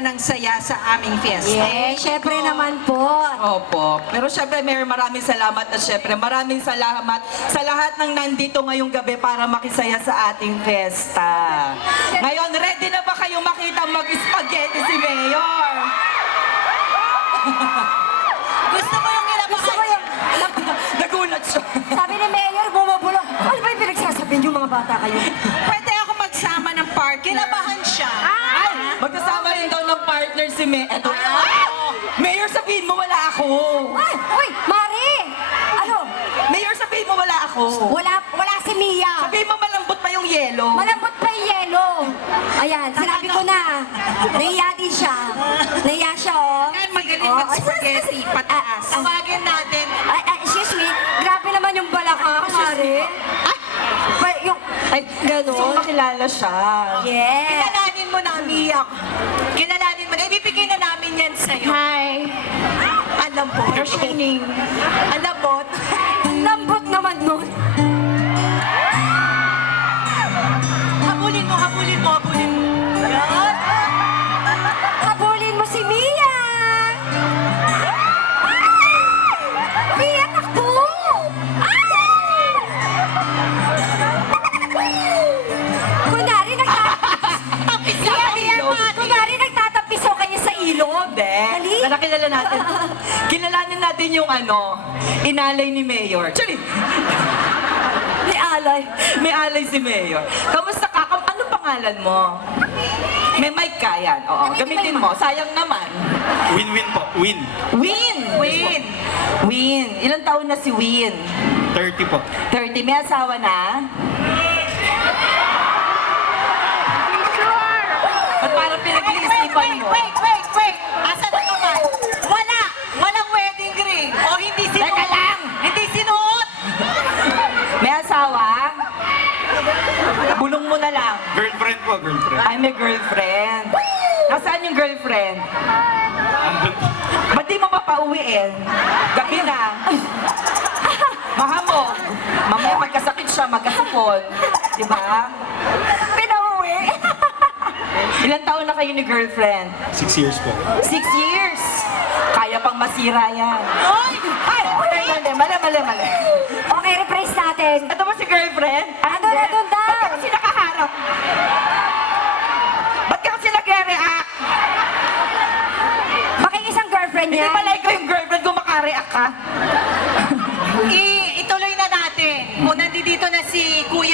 saya ng saya sa aming fiesta. Yes, syempre naman po. Opo. Pero syempre, Mayor, maraming salamat at syempre, maraming salamat sa lahat ng nandito ngayong gabi para makisaya sa ating festa. Ngayon, ready na ba kayong makita mag-spaghetti si Mayor? Gusto mo yung Gusto ko yung... Nagulat siya. Sabi ni Mayor, bumubulong. Ano ba yung pinagsasabihin yung mga bata kayo? Pwede ako magsama ng partner. Kinabahan siya. Ay, magkasama rin daw ng partner si Mayor. Eto. Mayor, sabihin mo wala ako. Ay, uy, Mari! Ano? Mayor, sabihin mo wala ako. Wala si Mia. Sabihin mo malambot pa yung yelo. Malambot pa yung yelo. Ayan, sinabi ko na. Nahiya din siya. Nahiya siya, oh. Kaya magaling Oh, mag-spaghetti, pataas. Tawagin natin. Excuse me, grabe naman yung balakang, Mari. Ay, Gusto gano'n. makilala siya. Yes. Kilalanin mo na, Mia. Kilalanin mo na. Ibibigay na namin yan sa'yo. Hi. Alam po. You're shining. Alam po. Lambot naman nun. Habulin mo, habulin mo, habulin mo. Yan. Habulin mo si Mia! Mia, takbo! Kunwari kunwari nagtatapiso kayo sa ilog. Hindi. Dali. Nakilala natin. Kilalanin natin yung inalay ni Mayor. Actually, May alay. may alay si Mayor. Kamusta ka? Ano pangalan mo? May mic ka yan. Oo, gamitin mo. Sayang naman. Win-win po. Win. Win! Win! Win. Ilang taon na si Win? 30 po. 30. May asawa na? Ba't parang pinag-iisipan mo? Wait. Asan na naman? Walang wedding ring. O hindi sinuot. Teka lang! Hindi sinuot. May asawa? Bulong mo na lang. Girlfriend po, girlfriend. Ay, may girlfriend. Nasaan yung girlfriend? Andun. Ba't di mo pa pauwiin? Gabi na. Mahamog. Mamaya magkasakit siya, magkasipon. Diba? Pinauwi. Ilang taon na kayo ni girlfriend? 6 years po. 6 years. Kaya pang masira yan. Ay! Mali. Okay, rephrase natin. Ito ba si girlfriend? Andun daw. Ba't ka kasi nakaharap? Ba't ka kasi nag-react? Baka yung isang girlfriend Hindi niya. pala ikaw yung girlfriend kung makareact ka. Ituloy na natin. Kung nandito na si Kuya